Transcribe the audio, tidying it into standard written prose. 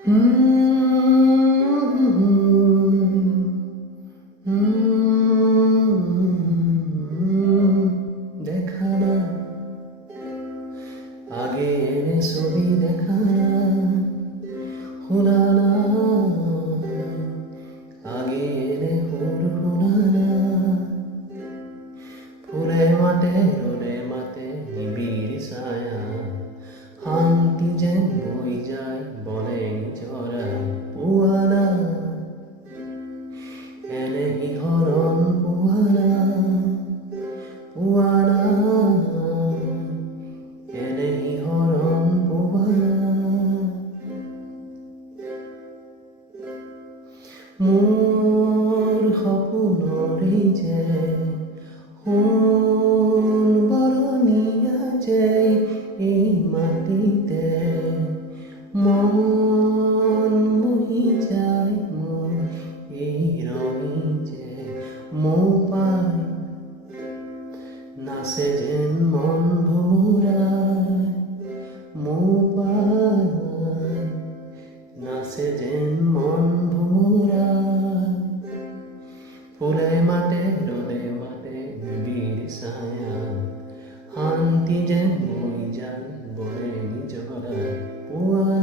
দেখা না আগে এনে ছবি দেখা না হুলানা আগে এনে হুল হুলানা ফুলের মাঠে রোদের মাঠে নিবিড় ছায়া শান্তি যেন বই যায় বলে নিজরা পুয়ানা এনে ইহরণ পুয়ানা পুয়ানা এনে ইহরণ পুয়ানা মোৰ সপোনৰে যে সোণ বৰণীয়া যে এই মাটিতে মন মুহি যায় মোৰ এই ৰঙী যে মৌ পায় নাচে যেন মন ভোমোৰাই মৌ পায় নাচে যেন মন ভোমোৰাই ফুলে মাতে রোদে মাতে নিবিড় ছায়া শান্তি যেন বই যায় বলে নিজরা পুয়া